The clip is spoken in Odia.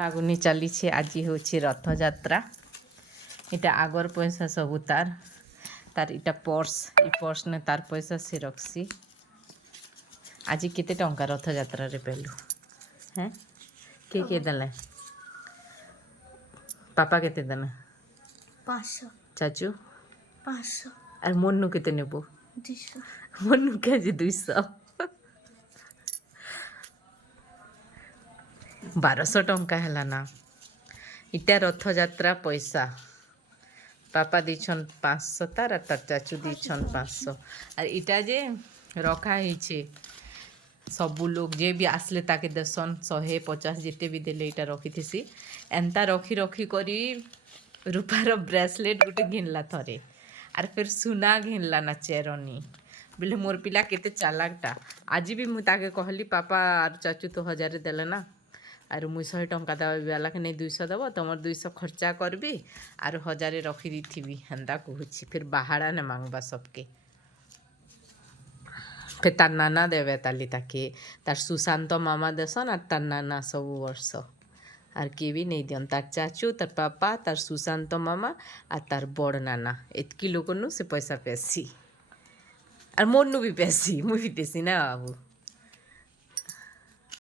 ନାଗୁନି ଚାଲିଛି ଆଜି ହେଉଛି ରଥଯାତ୍ରା। ଏଇଟା ଆଗର ପଇସା ସବୁ ତାର ଏଇଟା ପର୍ସ ଏ ପର୍ସ ନେ ତାର ପଇସା ସେ ରଖସି। ଆଜି କେତେ ଟଙ୍କା ରଥଯାତ୍ରାରେ পেলু হ্যাঁ କିଏ ଦେଲେ? ପାପା କେତେ ଦେଲେ? 500 ଚାଚୁ 500 ଆର ମନୁ କେତେ ନେବୁ? 200 ମନୁ କେଜି 200 1200 ଟଙ୍କା ହେଲା ନା। ଇଟା ରଥଯାତ୍ରା ପଇସା ପାପା ଦେଇଛନ୍ 500 ତାର ତାର ଚାଚୁ ଦେଇଛନ୍ 500 আর ইটা যে রখা হয়েছে ସବୁ লোক যে ବି আসলে তাকে দেসন 150 যেতে ବି দেলে এটা রখিথিসি এন্তা রখি রখি করি রূপার ব্রেসলেট গোটে ঘিনলা থরে আর ফের সুনা ঘিনলা না চেরনি বলে মোর পিলা কেতে চালাকটা আজ ବି ମୁଁ ତାକେ କହିଲି ପାପା আর ଚାଚୁ তো 1000 ଦେଲେ ନା ଆରୁ ମୁଇଁ 100 ଟଙ୍କା ଦେବା ବେଲାକେ ନେଇ 200 ଦେବ ତମର 200 ଖର୍ଚ୍ଚା କରିବି ଆରୁ 1000 ରଖି ଦେଇଥିବି ହେନ୍ତା କହୁଛି ଫିର୍ ବାହାଡ଼ା ନେ ମାଙ୍ଗବା ସବକେ ଫିର୍ ତାର ନାନା ଦେବେ ତାଲି ତାକେ ତାର ସୁଶାନ୍ତ ମାମା ଦେସନ୍ আর ତାର ନାନା ସବୁ ବର୍ଷ আর କିଏ ବି ନେଇ ଦିଅନ୍ ତାର ଚାଚୁ ତାର ପାପା ତାର ସୁଶାନ୍ତ ମାମା আর ତାର ବଡ଼ ନାନା ଏତକି ଲୋକନୁ ସେ ପଇସା ପେସି আর ମୋରନୁ ବି ପେସି ମୁଇଁ ବି ଦେସି ନା ବାବୁ।